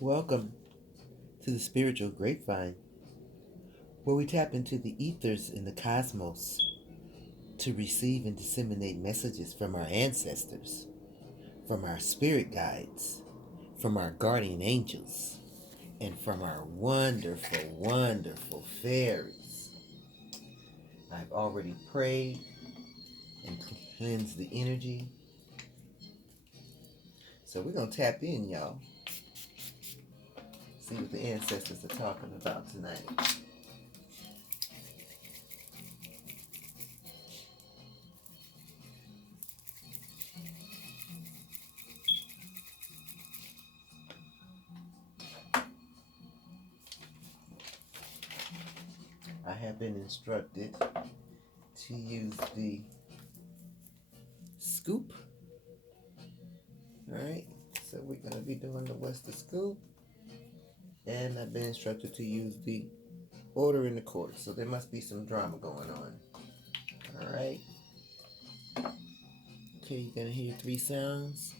Welcome to the Spiritual Grapevine, where we tap into the ethers in the cosmos to receive and disseminate messages from our ancestors, from our spirit guides, from our guardian angels, and from our wonderful, wonderful fairies. I've already prayed and cleansed the energy, so we're going to tap in, y'all. See what the ancestors are talking about tonight. I have been instructed to use the scoop. Alright, so we're going to be doing the Western scoop. And I've been instructed to use the order in the chords. So there must be some drama going on. Alright. Okay, you're going to hear 3 sounds.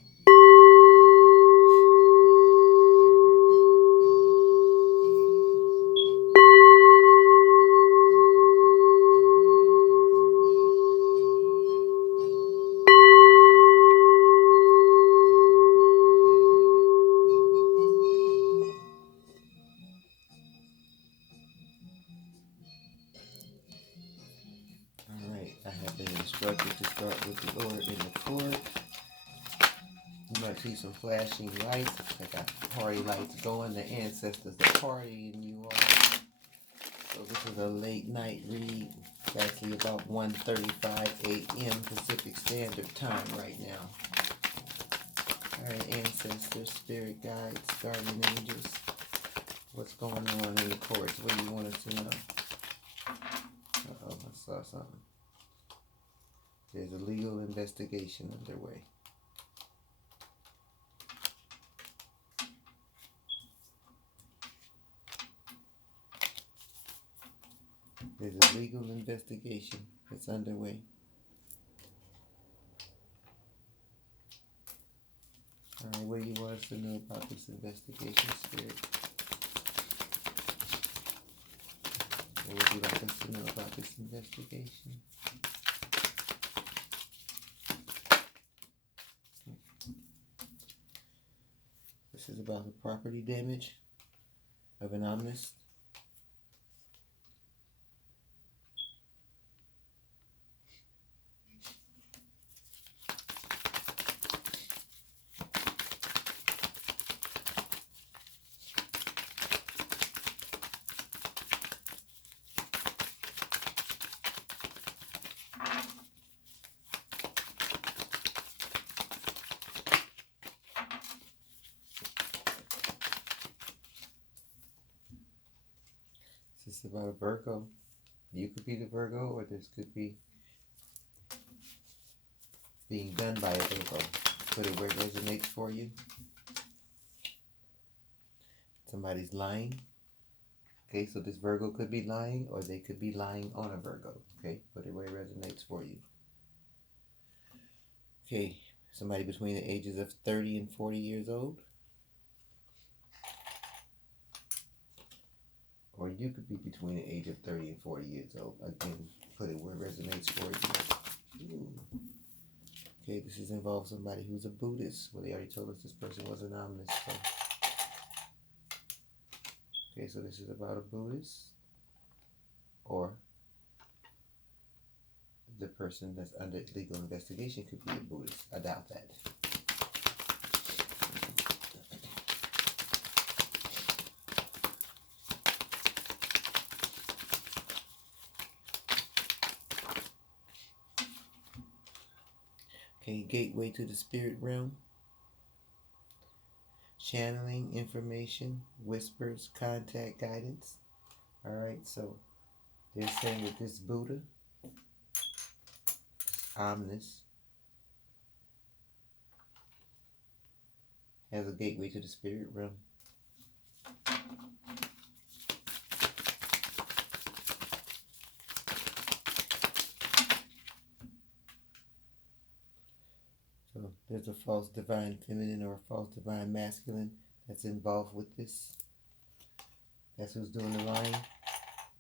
Alright, I have been instructed to start with the order in the chord. You might see some flashing lights. I got party lights going. The ancestors are partying, you all. So this is a late night read. It's actually about 1:35 a.m. Pacific Standard Time right now. Alright, ancestors, spirit guides, guardian angels. What's going on in the courts? What do you want us to know? Uh-oh, I saw something. There's a legal investigation underway. There's a legal investigation that's underway. Alright, what do you want us to know about this investigation, Spirit? What would you like us to know about this investigation? This is about the property damage of an omnist. This is about a Virgo. You could be the Virgo, or this could be being done by a Virgo. Put it where it resonates for you. Somebody's lying. Okay, so this Virgo could be lying, or they could be lying on a Virgo. Okay, put it where it resonates for you. Okay, somebody between the ages of 30 and 40 years old. Or you could be between the age of 30 and 40 years old. Again, put it where it resonates for you. Ooh. Okay, this is involves somebody who's a Buddhist. Well, they already told us this person was an omnist. So. Okay, so this is about a Buddhist. Or the person that's under legal investigation could be a Buddhist. I doubt that. Okay, gateway to the spirit realm. Channeling information, whispers, contact, guidance. Alright, so they're saying that this Buddha, omnist, has a gateway to the spirit realm. So there's a false divine feminine or a false divine masculine that's involved with this. That's who's doing the lying.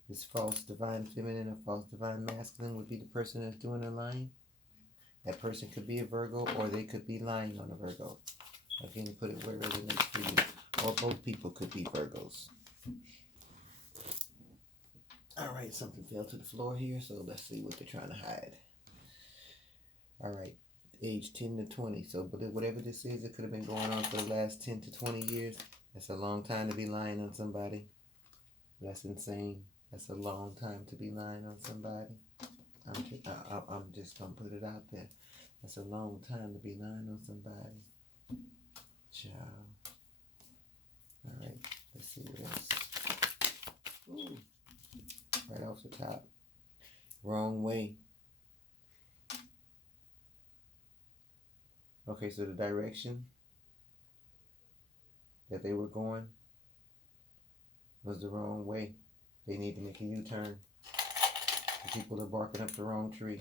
This false divine feminine or false divine masculine would be the person that's doing the lying. That person could be a Virgo, or they could be lying on a Virgo. Again, put it where it resonates for you. Or both people could be Virgos. Alright, something fell to the floor here, so let's see what they're trying to hide. Alright, age 10 to 20. So whatever this is, it could have been going on for the last 10 to 20 years. That's a long time to be lying on somebody. That's insane. That's a long time to be lying on somebody. I'm just going to put it out there. That's a long time to be lying on somebody. Child. Alright, let's see what else. Ooh. Right off the top. Wrong way. Okay, so the direction that they were going was the wrong way. They need to make a U-turn. The people are barking up the wrong tree.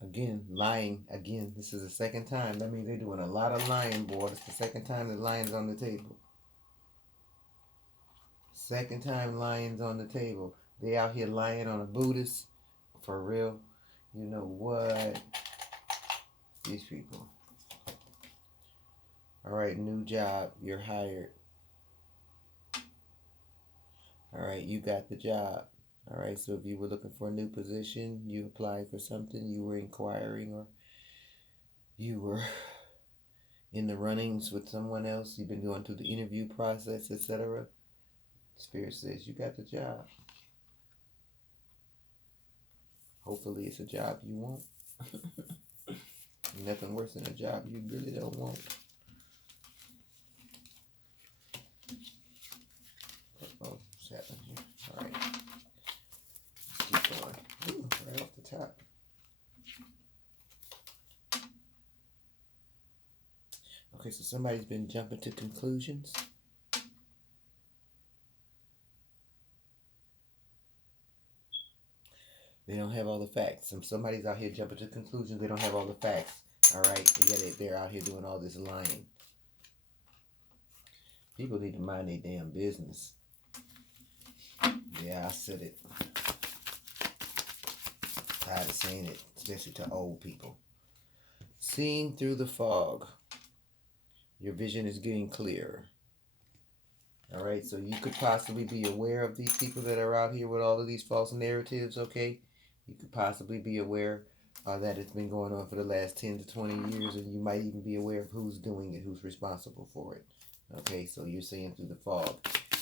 Again, lying. Again, this is the second time. That means they're doing a lot of lying, boy. It's the second time the lion's on the table. Second time lion's on the table. They out here lying on a Buddhist. For real. You know what? These people. Alright, new job. You're hired. Alright, you got the job. Alright, so if you were looking for a new position, you applied for something, you were inquiring, or you were in the runnings with someone else, you've been going through the interview process, etc. Spirit says you got the job. Hopefully it's a job you want. Nothing worse than a job you really don't want. Oh, what's happening here? Alright. Let's keep going. Ooh, right off the top. Okay, so somebody's been jumping to conclusions. They don't have all the facts. Somebody's out here jumping to conclusions. They don't have all the facts. Alright, yet they're out here doing all this lying. People need to mind their damn business. Yeah, I said it. Tired of saying it, especially to old people. Seeing through the fog. Your vision is getting clearer. Alright, so you could possibly be aware of these people that are out here with all of these false narratives, okay? You could possibly be aware that it's been going on for the last 10 to 20 years, and you might even be aware of who's doing it, who's responsible for it. Okay, so you're seeing through the fog.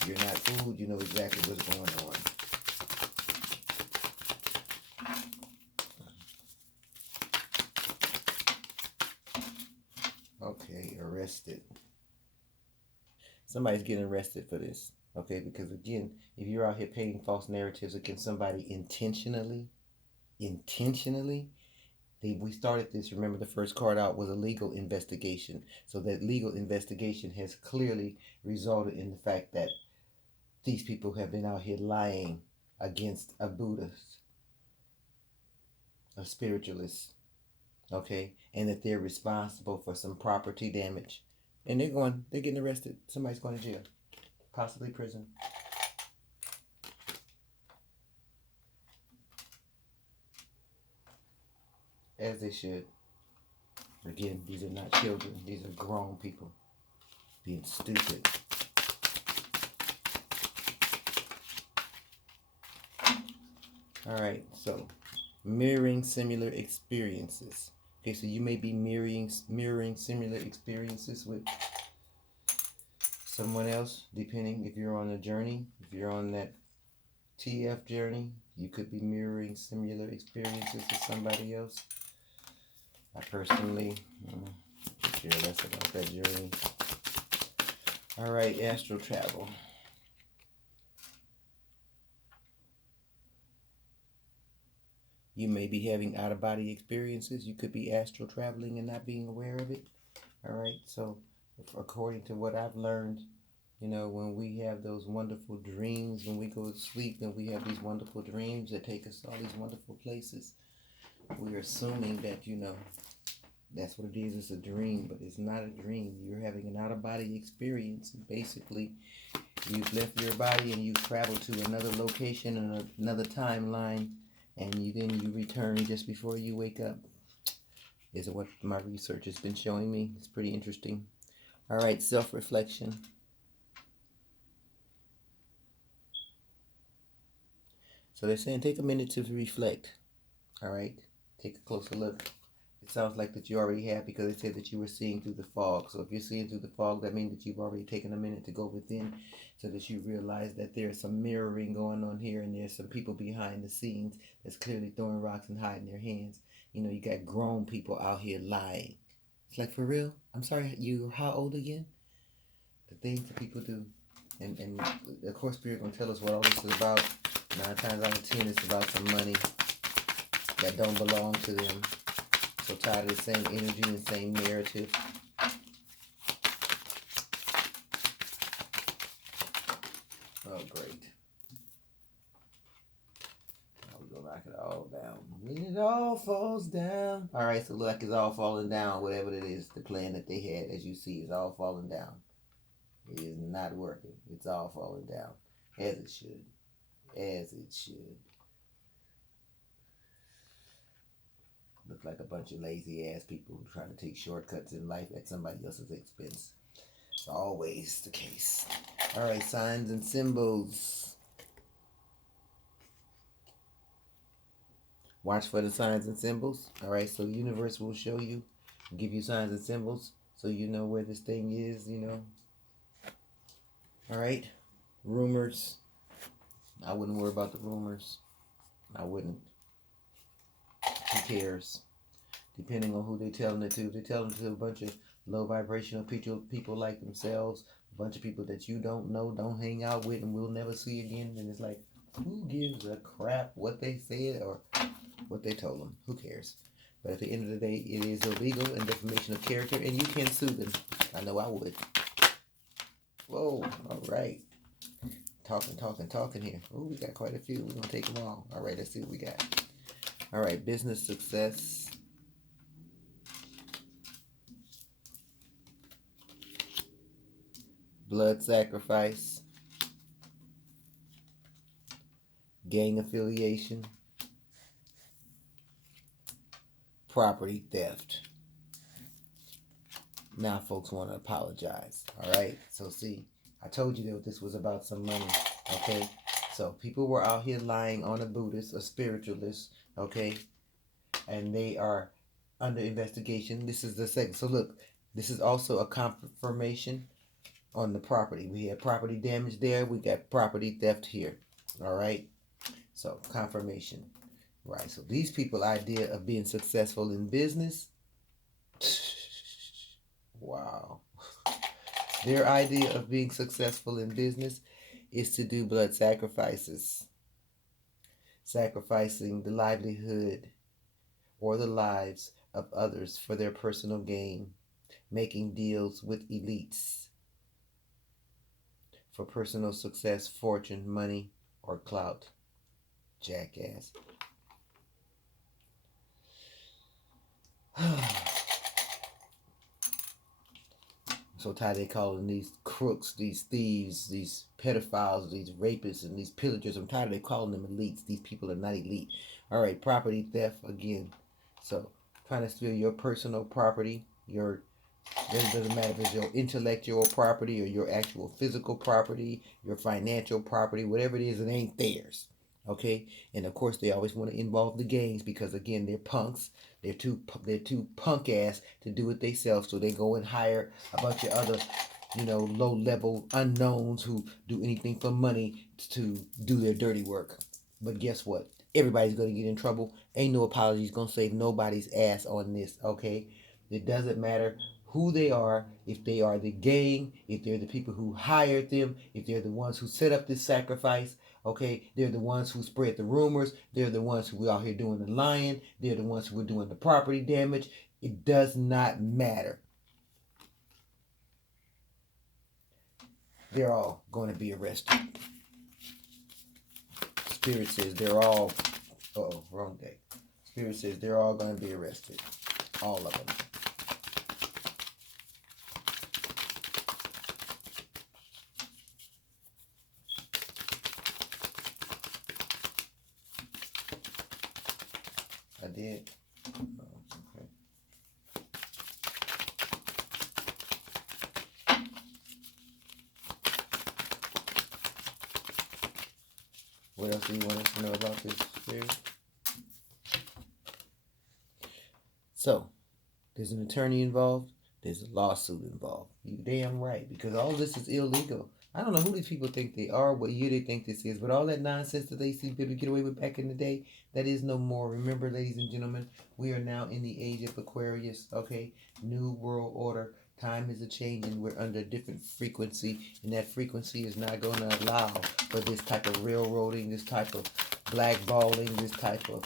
You're not fooled, you know exactly what's going on. Okay, arrested. Somebody's getting arrested for this. Okay, because again, if you're out here painting false narratives against somebody intentionally, we started this, remember the first card out was a legal investigation. So that legal investigation has clearly resulted in the fact that these people have been out here lying against a Buddhist, a spiritualist, okay, and that they're responsible for some property damage. And they're getting arrested. Somebody's going to jail, possibly prison. As they should. Again, these are not children. These are grown people being stupid. Alright, so mirroring similar experiences. Okay, so you may be mirroring similar experiences with someone else, depending if you're on a journey. If you're on that TF journey, you could be mirroring similar experiences with somebody else. I personally care less about that journey. Alright, astral travel. You may be having out-of-body experiences. You could be astral traveling and not being aware of it. Alright, so according to what I've learned, You know, when we have those wonderful dreams, when we go to sleep and we have these wonderful dreams that take us to all these wonderful places, we're assuming that, you know, that's what it is. It's a dream, but it's not a dream. You're having an out-of-body experience. Basically, you've left your body and you've traveled to another location and another timeline, and then you return just before you wake up. Is what my research has been showing me. It's pretty interesting. All right, self-reflection. So they're saying take a minute to reflect. All right, take a closer look. It sounds like that you already have, because they said that you were seeing through the fog. So if you're seeing through the fog, that means that you've already taken a minute to go within, so that you realize that there's some mirroring going on here, and there's some people behind the scenes that's clearly throwing rocks and hiding their hands. You know, you got grown people out here lying. It's like, for real? I'm sorry, you how old again? The things that people do. And of course, Spirit gonna tell us what all this is about. 9 times out of 10, it's about some money that don't belong to them. So tired of the same energy and same narrative. Oh, great. Now we're gonna knock it all down. When it all falls down. All right, so look like it's all falling down. Whatever it is, the plan that they had, as you see, is all falling down. It is not working. It's all falling down. As it should. As it should. Look like a bunch of lazy ass people trying to take shortcuts in life at somebody else's expense. It's always the case. All right, signs and symbols. Watch for the signs and symbols. All right, so the universe will show you, give you signs and symbols, so you know where this thing is, you know. All right, rumors. I wouldn't worry about the rumors. I wouldn't. Who cares? Depending on who they're telling it to. If they're telling it to a bunch of low vibrational people like themselves, a bunch of people that you don't know, don't hang out with, and will never see again, and it's like, who gives a crap what they said or what they told them? Who cares? But at the end of the day, it is illegal and defamation of character, and you can sue them. I know I would. Whoa, all right. Talking here. Oh, we got quite a few. We're going to take them all. All right, let's see what we got. All right, business success. Blood sacrifice. Gang affiliation. Property theft. Now folks want to apologize. All right, so see, I told you that this was about some money. Okay, so people were out here lying on a Buddhist, a spiritualist, okay, and they are under investigation. This is the second. So look, this is also a confirmation on the property. We had property damage there. We got property theft here. All right, so confirmation. Right, so these people' idea of being successful in business, wow. Their idea of being successful in business is to do blood sacrifices. Sacrificing the livelihood or the lives of others for their personal gain. Making deals with elites for personal success, fortune, money, or clout. Jackass. So tired they calling these crooks, these thieves, these pedophiles, these rapists, and these pillagers. I'm tired of they calling them elites. These people are not elite. All right, property theft again. So trying to steal your personal property, it doesn't matter if it's your intellectual property or your actual physical property, your financial property, whatever it is, it ain't theirs. Okay, and of course they always want to involve the gangs because again they're punks. They're too punk ass to do it themselves, so they go and hire a bunch of other, low level unknowns who do anything for money to do their dirty work. But guess what? Everybody's gonna get in trouble. Ain't no apologies gonna save nobody's ass on this. Okay, it doesn't matter who they are, if they are the gang, if they're the people who hired them, if they're the ones who set up this sacrifice. Okay, they're the ones who spread the rumors. They're the ones who are out here doing the lying. They're the ones who are doing the property damage. It does not matter. they're all going to be arrested. Spirit says they're all, uh-oh, wrong day. Spirit says they're all going to be arrested. All of them. I did. Oh, okay. What else do you want us to know about this, Spirit? So, there's an attorney involved. There's a lawsuit involved. You damn right, because all this is illegal. I don't know who these people think they are, what year they think this is, but all that nonsense that they see people get away with back in the day, that is no more. Remember, ladies and gentlemen, we are now in the age of Aquarius, okay? New world order. Time is a-changing. We're under a different frequency, and that frequency is not going to allow for this type of railroading, this type of blackballing, this type of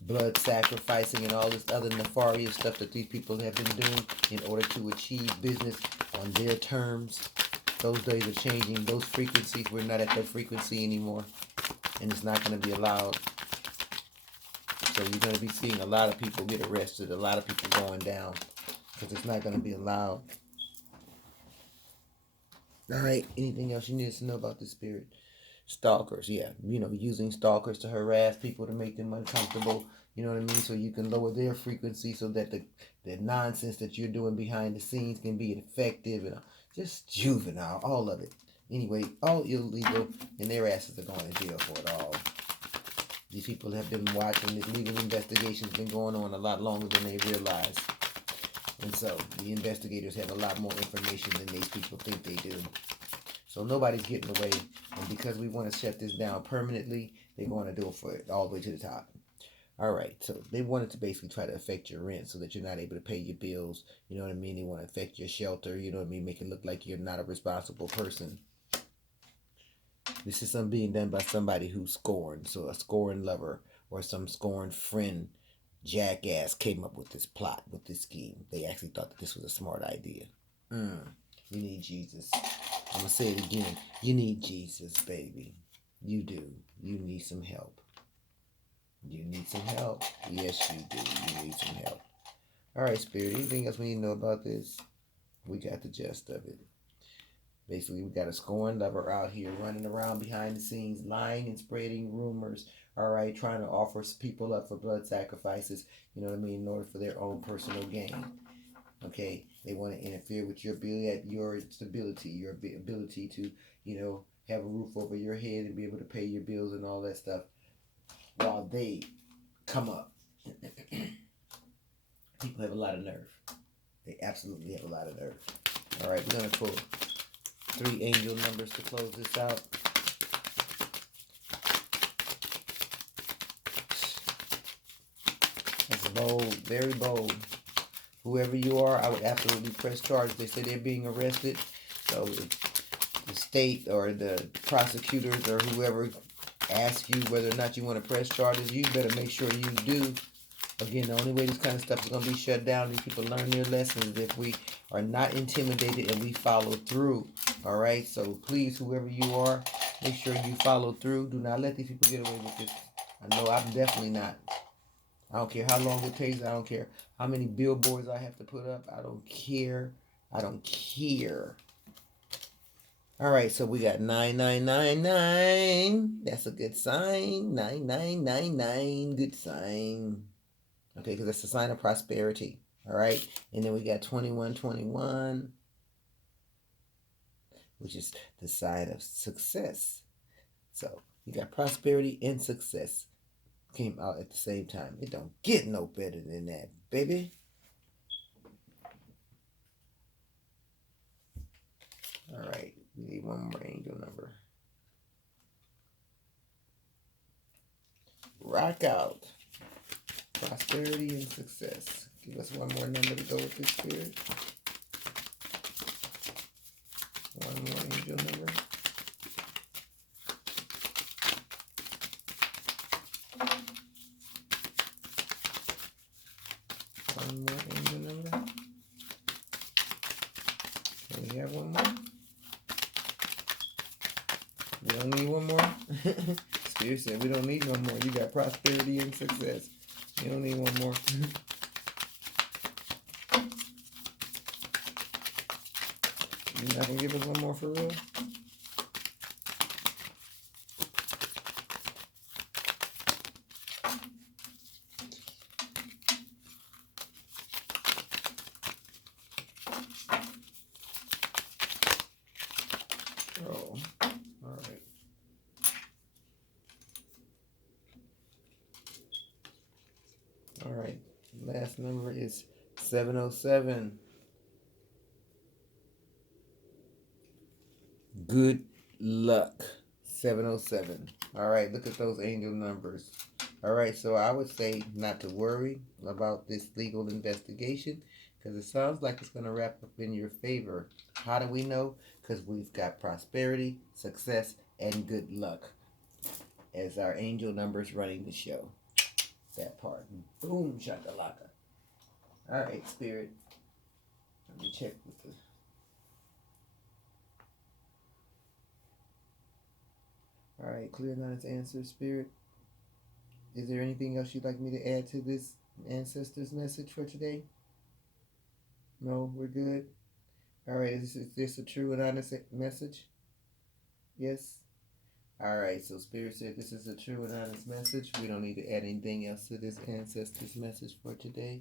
blood sacrificing and all this other nefarious stuff that these people have been doing in order to achieve business on their terms. Those days are changing. Those frequencies, we're not at that frequency anymore, and it's not going to be allowed. So you're going to be seeing a lot of people get arrested, a lot of people going down, because it's not going to be allowed. All right, anything else you need to know about the Spirit? Stalkers, yeah, using stalkers to harass people to make them uncomfortable, you know what I mean, so you can lower their frequency so that the nonsense that you're doing behind the scenes can be effective, and just juvenile, all of it. Anyway, all illegal, and their asses are going to jail for it all. These people have been watching. This legal investigation's been going on a lot longer than they realize, and so the investigators have a lot more information than these people think they do. So nobody's getting away, and because we want to shut this down permanently, they're going to do it for it all the way to the top. All right, so they wanted to basically try to affect your rent so that you're not able to pay your bills. You know what I mean? They want to affect your shelter. You know what I mean? Make it look like you're not a responsible person. This is something being done by somebody who's scorned. So a scorned lover or some scorned friend, jackass, came up with this plot, with this scheme. They actually thought that this was a smart idea. You need Jesus. I'm going to say it again. You need Jesus, baby. You do. You need some help. You need some help. Yes, you do. You need some help. All right, Spirit. Anything else we need to know about this? We got the gist of it. Basically, we got a scorned lover out here running around behind the scenes, lying and spreading rumors. All right, trying to offer people up for blood sacrifices, you know what I mean, in order for their own personal gain. Okay, they want to interfere with your stability, your ability to, have a roof over your head and be able to pay your bills and all that stuff while they come up. People have a lot of nerve. They absolutely have a lot of nerve. All right, we're going to pull 3 angel numbers to close this out. That's bold, very bold. Whoever you are, I would absolutely press charges. They say they're being arrested. So the state or the prosecutors or whoever asks you whether or not you want to press charges, you better make sure you do. Again, the only way this kind of stuff is going to be shut down, these people learn their lessons, is if we are not intimidated and we follow through. All right? So please, whoever you are, make sure you follow through. Do not let these people get away with this. I know I'm definitely not. I don't care how long it takes. I don't care how many billboards I have to put up. I don't care. I don't care. All right, so we got 9999. That's a good sign. 9999. Good sign. Okay, because that's a sign of prosperity. All right. And then we got 2121, which is the sign of success. So you got prosperity and success came out at the same time. It don't get no better than that, baby. All right. We need one more angel number. Rock out. Prosperity and success. Give us one more number to go with this, Spirit. One more angel number. One more angel number. Can we have one more? You don't need one more? Spirit said we don't need no more. You got prosperity and success. You don't need one more. You're not gonna give us one more for real? Oh, all right. All right. Last number is 707. Good luck. 707. All right, look at those angel numbers. All right, so I would say not to worry about this legal investigation because it sounds like it's going to wrap up in your favor. How do we know? Because we've got prosperity, success, and good luck as our angel numbers running the show. That part. Boom, shakalaka. All right, Spirit. Let me check with the... All right, clear and honest answer, Spirit. Is there anything else you'd like me to add to this Ancestors message for today? No, we're good? All right, is this a true and honest message? Yes? All right, so Spirit said this is a true and honest message. We don't need to add anything else to this Ancestors message for today.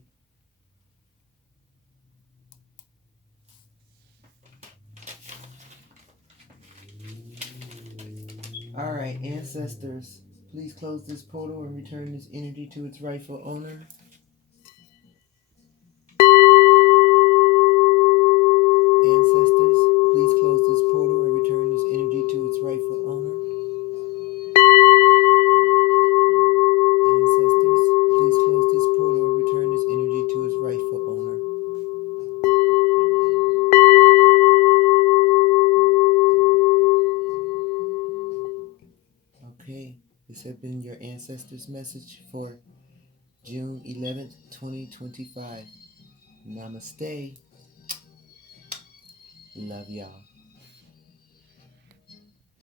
All right, Ancestors, please close this portal and return this energy to its rightful owner. Ancestors, please close this portal and return this energy to its rightful owner. Ancestors, please close this portal and return this energy to its rightful owner. Okay, this has been your Ancestors message for June 11th, 2025. Namaste. Love y'all.